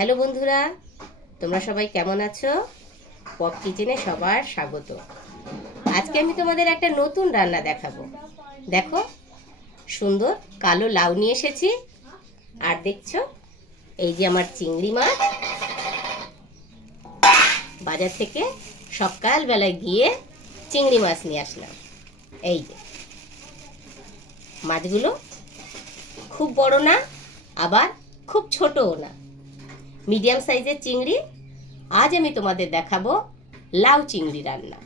Hello বন্ধুরা, তোমরা সবাই কেমন আছো? পপ কিচেনে সবার স্বাগত। আজকে আমি তোমাদের একটা নতুন রান্না দেখাবো। দেখো, সুন্দর কালো লাউ নিয়ে এসেছি। আর দেখছো, এই যে আমার চিংড়ি মাছ। বাজার থেকে সকালবেলায় গিয়ে চিংড়ি মাছ নিয়ে আসলাম। এই যে মাছগুলো খুব বড় না, আবার খুব ছোটও না, মিডিয়াম সাইজের চিংড়ি। আজ আমি তোমাদের দেখাবো লাউ চিংড়ি রান্না।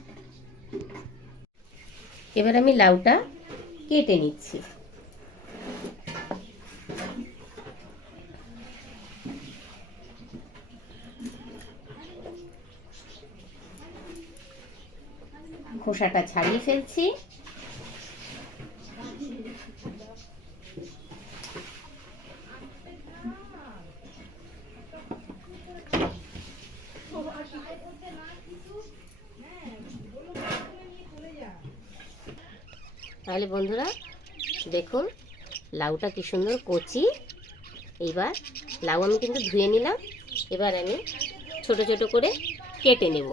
এবার আমি লাউটা কেটে নিচ্ছি। খোসাটা ছাড়িয়ে ফেলছি। তাহলে বন্ধুরা দেখুন, লাউটা কি সুন্দর কচি। এইবার লাউ আমি কিন্তু ধুয়ে নিলাম। এবার আমি ছোট ছোট করে কেটে নেব।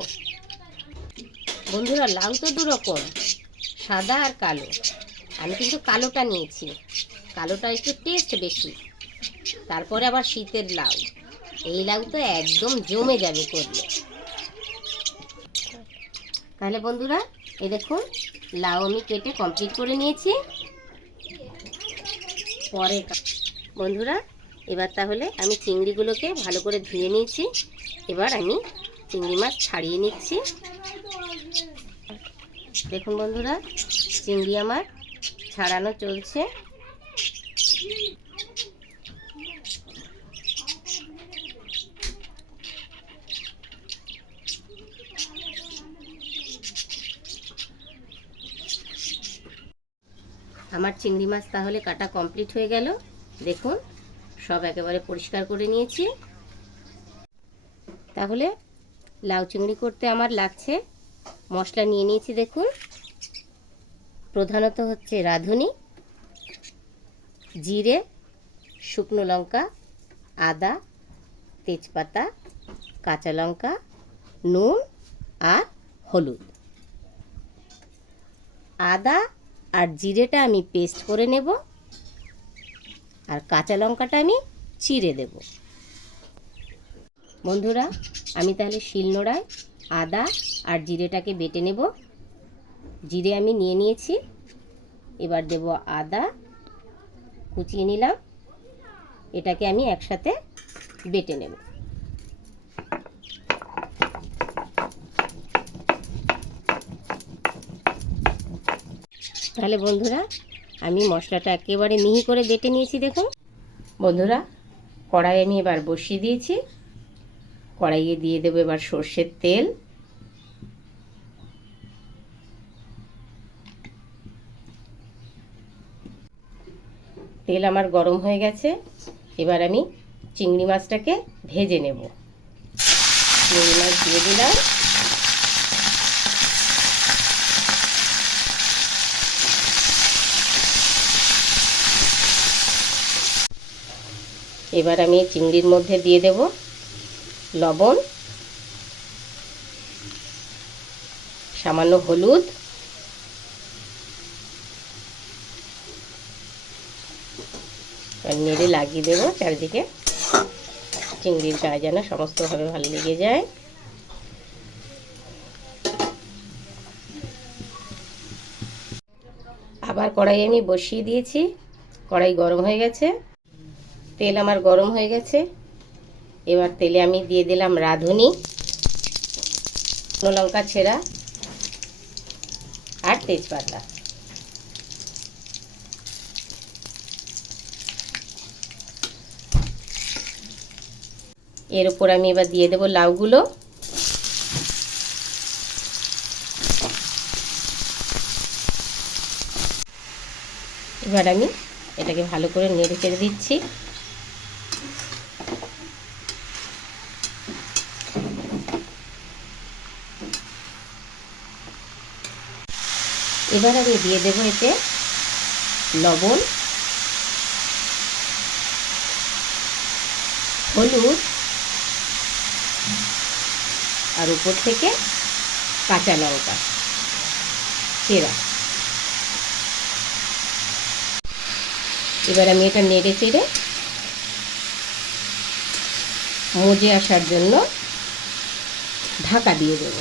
বন্ধুরা, লাউ তো দু রকম, সাদা আর কালো। আমি কিন্তু কালোটা নিয়েছি, কালোটা একটু টেস্ট বেশি। তারপরে আবার শীতের লাউ, এই লাউ তো একদম জমে যাবে করলে। তাহলে বন্ধুরা, এই দেখুন লাউ আমি কেটে কমপ্লিট করে নিয়েছি। পরে বন্ধুরা, এবার তাহলে আমি চিংড়িগুলোকে ভালো করে ধুয়ে নিয়েছি। এবার আমি চিংড়ি মাছ ছাড়িয়ে নিচ্ছি। দেখুন বন্ধুরা, চিংড়ি আমার ছাড়ানো চলছে। আমার চিংড়ি মাছ তাহলে কাটা কমপ্লিট হয়ে গেল। দেখুন, সব একেবারে পরিষ্কার করে নিয়েছি। তাহলে লাউ চিংড়ি করতে আমার লাগছে মশলা নিয়ে নিয়েছি। দেখুন, প্রধানত হচ্ছে রাঁধুনি, জিরে, শুকনো লঙ্কা, আদা, তেজপাতা, কাঁচা লঙ্কা, নুন আর হলুদ। আদা আর জিরেটা আমি পেস্ট করে নেব, আর কাঁচা লঙ্কাটা আমি চিড়ে দেব। বন্ধুরা, আমি তাহলে শিলনোড়ায় আদা আর জিরেটাকে বেটে নেব। জিরে আমি নিয়ে নিয়েছি। এবার দেব আদা, কুচিয়ে নিলাম। এটাকে আমি একসাথে বেটে নেব। তাহলে বন্ধুরা, আমি মশলাটা একেবারে মিহি করে বেটে নিয়েছি। দেখুন বন্ধুরা, কড়াই আমি এবার বসিয়ে দিয়েছি। কড়াইয়ে দিয়ে দেবো এবার সর্ষের তেল। তেল আমার গরম হয়ে গেছে। এবার আমি চিংড়ি মাছটাকে ভেজে নেব। চিংড়ি মাছ দিয়ে দিলাম। এবার আমি চিংড়ির মধ্যে দিয়ে দেব লবণ, সামান্য হলুদ, নেড়ে লাগিয়ে দেবো চারিদিকে। চিংড়ির গায়ে যেন সমস্তভাবে ভালো লেগে যায়। আবার কড়াই আমি বসিয়ে দিয়েছি। কড়াই গরম হয়ে গেছে। তেল আমার গরম হয়ে গেছে। এবার তেলে আমি দিয়ে দিলাম রাঁধুনি, শুকনো লঙ্কা ছেঁড়া আর তেজপাতা। এর উপর আমি এবার দিয়ে দেবো লাউগুলো। এবার আমি এটাকে ভালো করে নেড়ে চেড়ে দিচ্ছি। এবার আমি দিয়ে দেবো এতে লবণ, হলুদ আর উপর থেকে কাঁচা লঙ্কা চেরা। এবার আমি এটা নেড়ে চেড়ে মজে আসার জন্য ঢাকা দিয়ে দেব।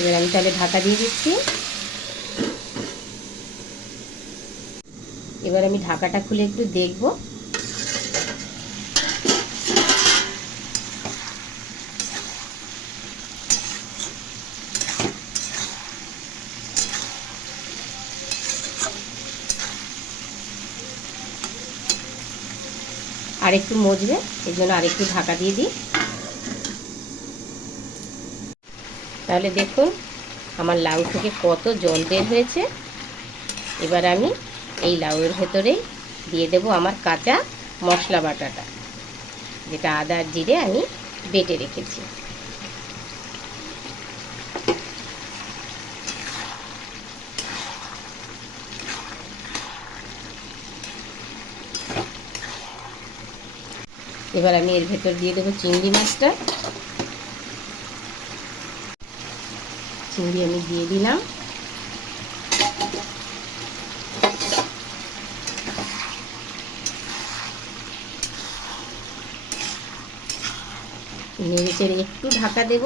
এবার আমি তাহলে ঢাকা দিয়ে দিচ্ছি। এবার আমি ঢাকাটা খুলে একটু দেখব। আর একটু মজবে, এই জন্য আরেকটু ঢাকা দিয়ে দিই। তাহলে দেখুন আমার লাউ থেকে কত জল বের হয়েছে। এবার আমি এই লাউয়ের ভেতরেই দিয়ে দেব আমার কাঁচা মশলা বাটাটা, যেটা আদা আর জিরে আমি বেটে রেখেছি। এবার আমি এর ভেতর দিয়ে দেবো চিংড়ি মাছটা। চিংড়ি আমি দিয়ে দিলাম। নেড়ে চেড়ে একটু ঢাকা দেব।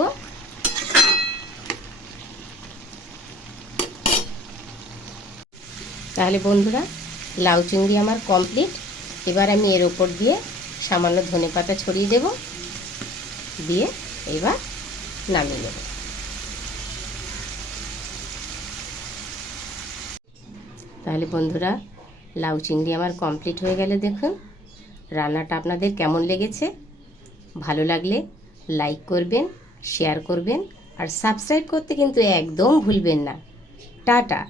তাহলে বন্ধুরা লাউ চিংড়ি আমার কমপ্লিট। এবার আমি এর ওপর দিয়ে সামান্য ধনেপাতা ছড়িয়ে দেব, দিয়ে এবার নামিয়ে নেব। তাহলে বন্ধুরা লাউ চিংড়ি আমার কমপ্লিট হয়ে গেলে দেখুন রান্নাটা আপনাদের কেমন লেগেছে। ভালো লাগলে লাইক করবেন, শেয়ার করবেন আর সাবস্ক্রাইব করতে কিন্তু একদম ভুলবেন না। টাটা।